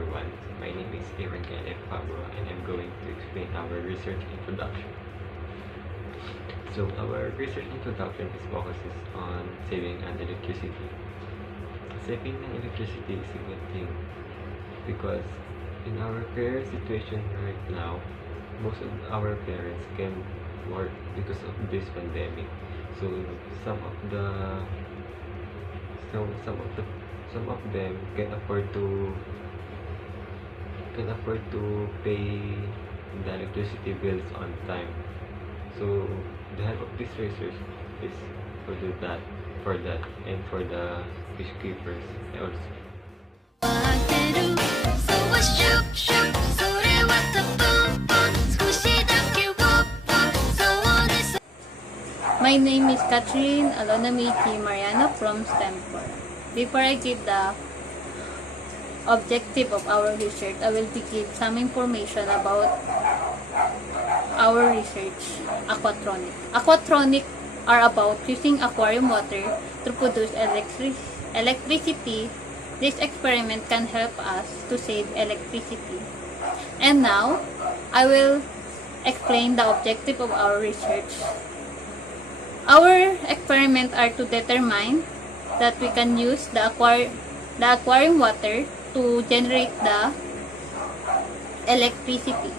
everyone. My name is Aaron Kenneth Pablo and I'm going to explain our research introduction. So our research introduction is focuses on saving on electricity. Saving on electricity is a good thing because in our current situation right now, most of our parents can work because of this pandemic. So some of the so some of them can afford to pay the electricity bills on time. So the help of this research is for that and for the fish keepers also. My name is Catherine Alonamichi Mariano from Stanford. Before I give the objective of our research, I will give some information about our research, Aquatronic. Aquatronic are about using aquarium water to produce electricity. This experiment can help us to save electricity. And now, I will explain the objective of our research. Our experiments are to determine that we can use the aquarium water to generate the electricity.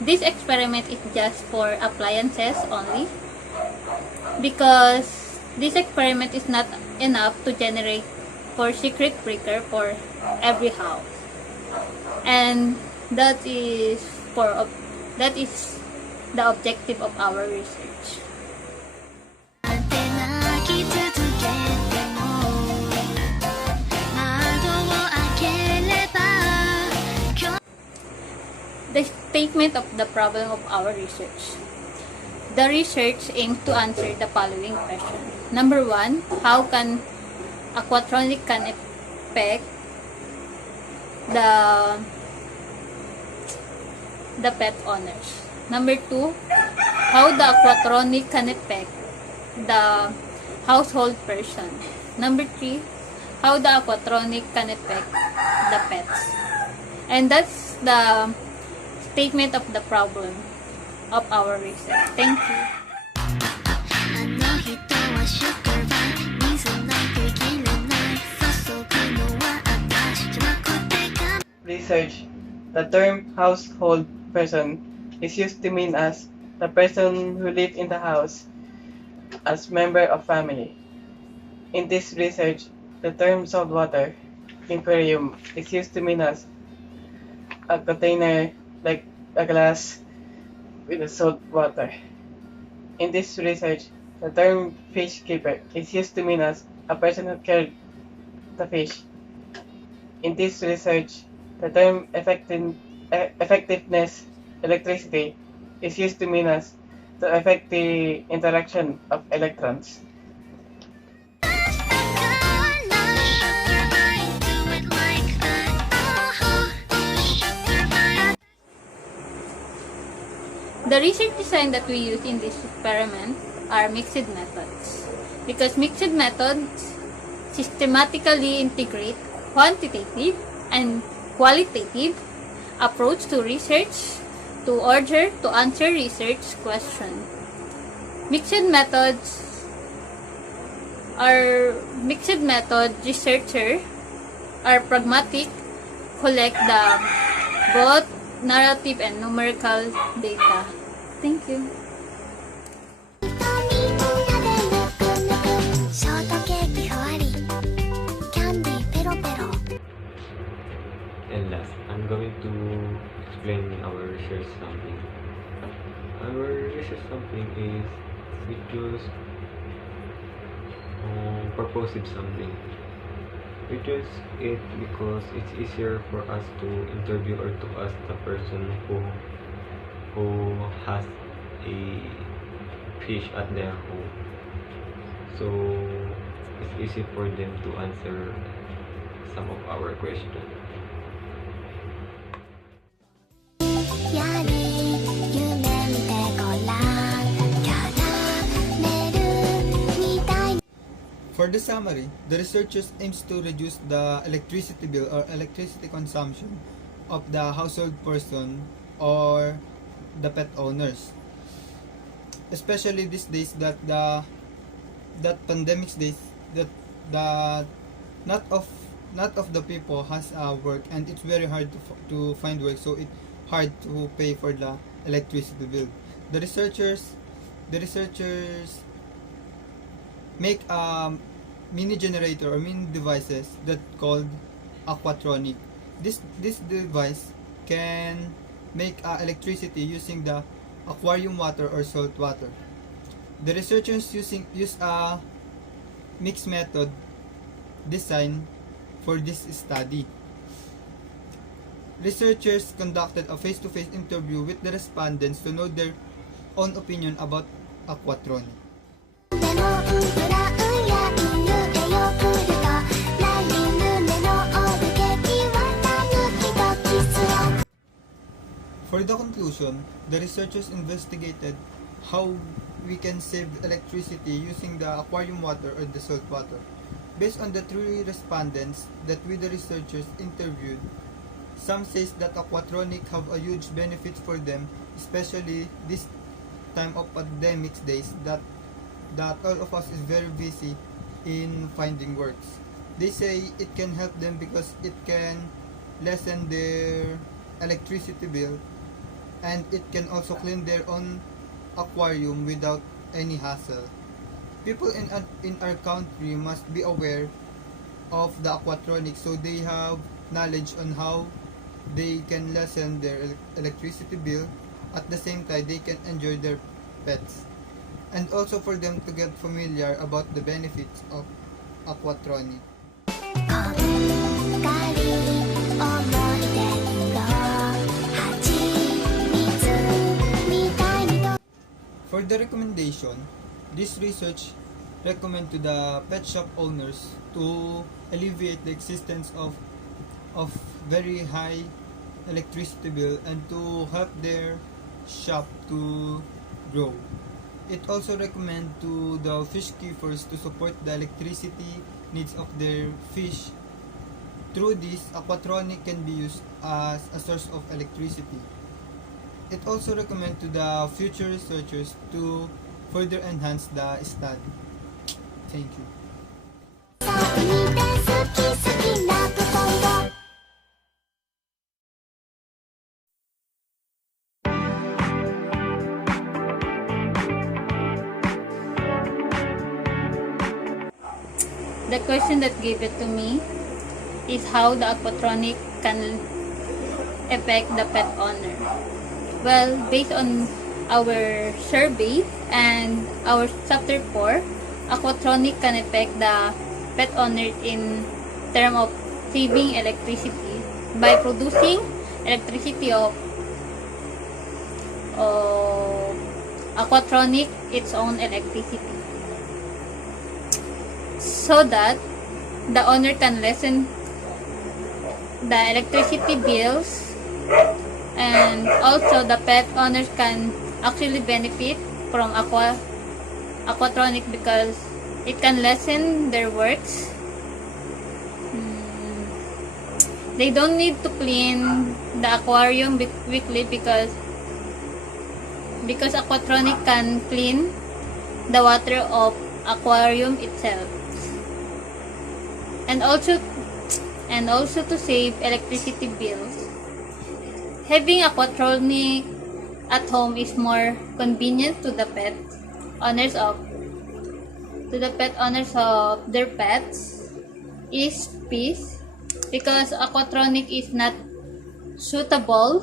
This experiment is just for appliances only because this experiment is not enough to generate for circuit breaker for every house, and that is the objective of our research. The statement of the problem of our research. The research aims to answer the following question. Number 1, how can Aquatronic can affect the pet owners? Number 2, how the Aquatronic can affect the household person? Number 3, how the Aquatronic can affect the pets? And that's the statement of the problem of our research. Thank you. Research. The term household person is used to mean as the person who lives in the house as member of family. In this research, the term saltwater aquarium is used to mean as a container like a glass with a salt water. In this research, the term fish keeper is used to mean as a person who cared the fish. In this research, the term effectiveness electricity is used to mean as to affect the interaction of electrons. The research design that we use in this experiment are mixed methods, because mixed methods systematically integrate quantitative and qualitative approach to research to order to answer research question. Mixed method researcher are pragmatic, collect the both narrative and numerical data. Thank you. And last, I'm going to explain our research sampling. Our research sampling is we choose purposive sampling. We choose it because it's easier for us to interview or to ask the person who has a fish at their home. So it's easy for them to answer some of our questions. For the summary, the researchers aims to reduce the electricity bill or electricity consumption of the household person or the pet owners, especially these days that pandemic days that the not of the people has work, and it's very hard to find work, so it's hard to pay for the electricity bill. The researchers make a mini generator or mini devices that called Aquatronic. This device can make electricity using the aquarium water or salt water. The researchers use a mixed method design for this study. Researchers conducted a face-to-face interview with the respondents to know their own opinion about Aquatronic. For the conclusion, the researchers investigated how we can save electricity using the aquarium water or the salt water. Based on the three respondents that we the researchers interviewed, some says that Aquatronic have a huge benefit for them, especially this time of pandemic days that all of us is very busy in finding works. They say it can help them because it can lessen their electricity bill, and it can also clean their own aquarium without any hassle. People in our country must be aware of the aquatronics so they have knowledge on how they can lessen their electricity bill. At the same time, they can enjoy their pets, and also for them to get familiar about the benefits of aquatronic. For the recommendation, this research recommend to the pet shop owners to alleviate the existence of very high electricity bill and to help their shop to grow. It also recommend to the fish keepers to support the electricity needs of their fish. Through this, aquatronic can be used as a source of electricity. It also recommend to the future researchers to further enhance the study. Thank you. The question that gave it to me is how the aquatronic can affect the pet owner. Well, based on our survey and our chapter 4, aquatronic can affect the pet owner in terms of saving electricity by producing electricity of aquatronic its own electricity, so that the owner can lessen the electricity bills, and also the pet owners can actually benefit from aquatronic because it can lessen their works. They don't need to clean the aquarium weekly because aquatronic can clean the water of aquarium itself, and also to save electricity bills. Having aquatronic at home is more convenient to the pet owners of their pets is peace, because aquatronic is not suitable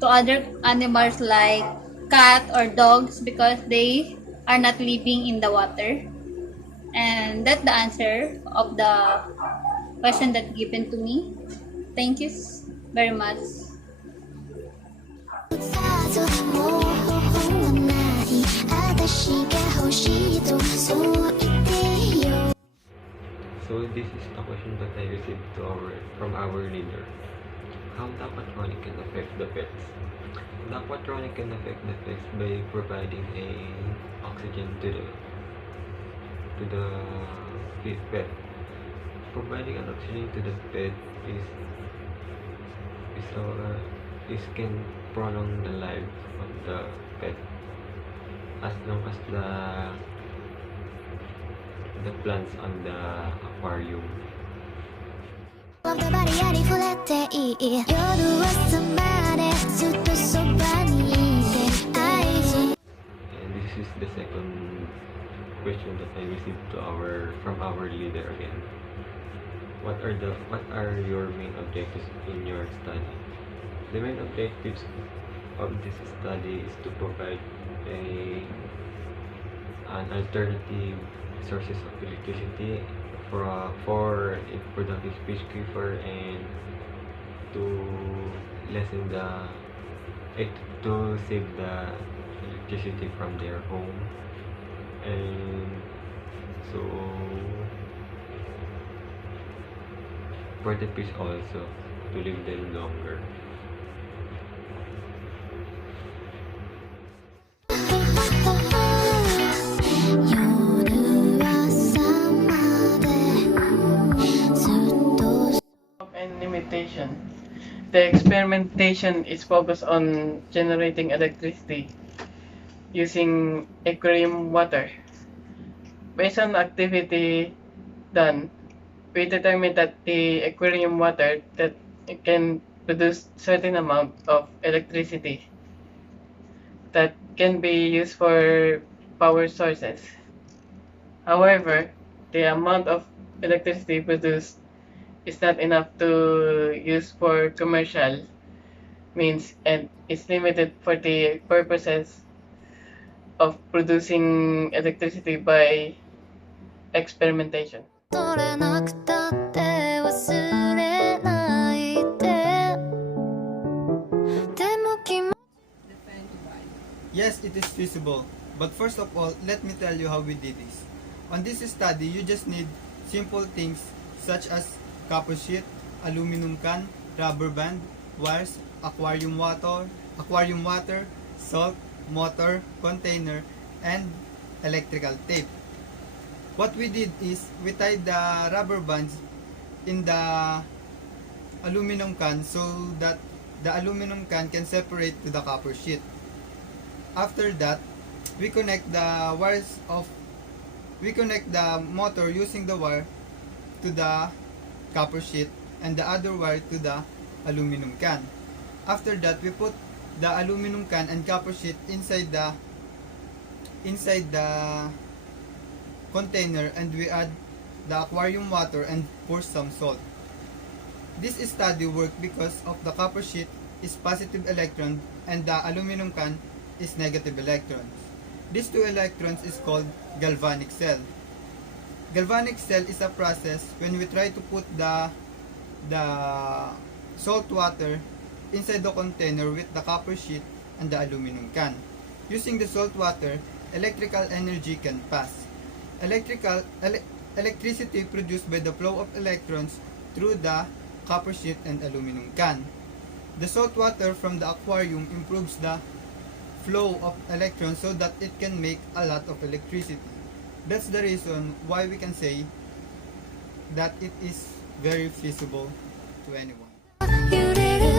to other animals like cat or dogs because they are not living in the water. And that's the answer of the question that given to me. Thank you very much. So this is a question that I received from our leader. How the aquatronic can affect the pets? The aquatronic can affect the pets by providing a oxygen to to the pet. Providing an oxygen to the pet is can prolong the life of the pet as long as the plants on the aquarium. バリアに触れていい夜遅までずっとそばにいて愛人 And this is the second question that I received from our leader again. What are your main objectives in your study? The main objectives of this study is to provide an alternative sources of electricity for a productive peacekeeper and to lessen to save the electricity from their home, and so for the peace also to live them longer. And limitation. The experimentation is focused on generating electricity using aquarium water. Based on the activity done, we determined that the aquarium water that it can produce certain amount of electricity that can be used for power sources. However, the amount of electricity produced is not enough to use for commercial means and is limited for the purposes of producing electricity by experimentation. 取れなくたって忘れないででも君 Yes, it is feasible. But first of all, let me tell you how we did this. On this study, you just need simple things such as copper sheet, aluminum can, rubber band, wires, aquarium water, salt, motor, container, and electrical tape. What we did is we tied the rubber bands in the aluminum can so that the aluminum can separate to the copper sheet. After that, we connect the motor using the wire to the copper sheet and the other wire to the aluminum can. After that, we put the aluminum can and copper sheet inside the container and we add the aquarium water and pour some salt. This study worked because of the copper sheet is positive electron and the aluminum can is negative electrons. These two electrons is called galvanic cell. Galvanic cell is a process when we try to put the salt water inside the container with the copper sheet and the aluminum can. Using the salt water, electrical energy can pass. Electricity produced by the flow of electrons through the copper sheet and aluminum can. The salt water from the aquarium improves the flow of electrons so that it can make a lot of electricity. That's the reason why we can say that it is very feasible to anyone. 揺れる